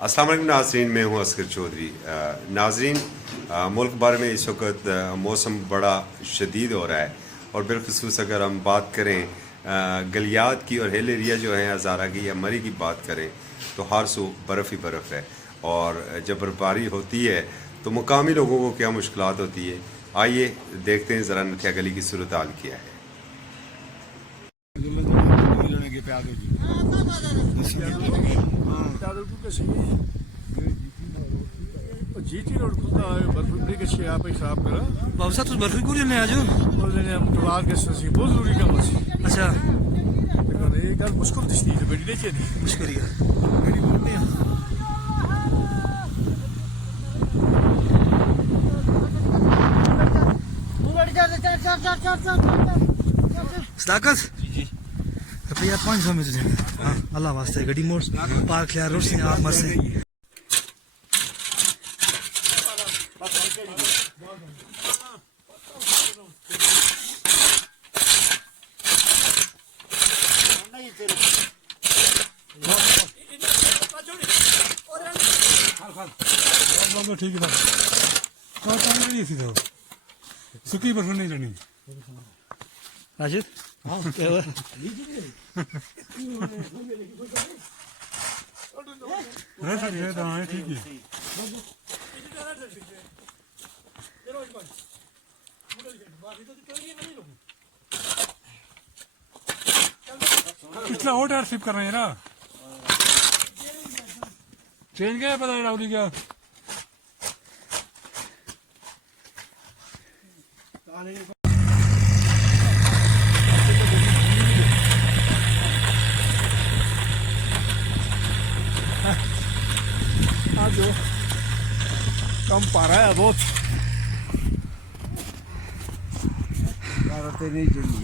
अस्सलाम वालेकुम नाज़रीन, मैं हूँ असगर चौधरी। नाज़रीन, मुल्क भर में इस वक्त मौसम बड़ा शदीद हो रहा है और बिलखुसूस अगर हम बात करें गलियात की और हिल एरिया जो है हज़ारा की या मरी की बात करें तो हर सू बर्फ़ ही बर्फ़ है। और जब बर्फबारी होती है तो मुकामी लोगों को क्या मुश्किलात होती है, आइए देखते हैं ज़रा नथिया गली की सूरत हाल क्या है। जीटी रोड खुलता है बर्फी के छे आप खराब करा बाबू तुम बर्फी को लेने आज बोल रहे हम टुवार के ससी बहुत जरूरी काम है। अच्छा लेकिन ये गल मुश्किल दिसती है बेटी लेके दी मुश्किल है मेरी बोलते हैं सदाकत जी रुपया 500 में तुझे हाँ अल्लाह वास्ते गड्डी मोड़ पार्क लिया रोड से आप मत से ठीक है तो नहीं थी तो सुखी बर्फ नहीं लेनी राशिद हाँ क्या हुआ ठीक है कितना और टायर स्लिप कर रहे हैं ना ट्रेन क्या है पता है राहुल क्या जो कम पा रहा है बहुत नहीं चाहिए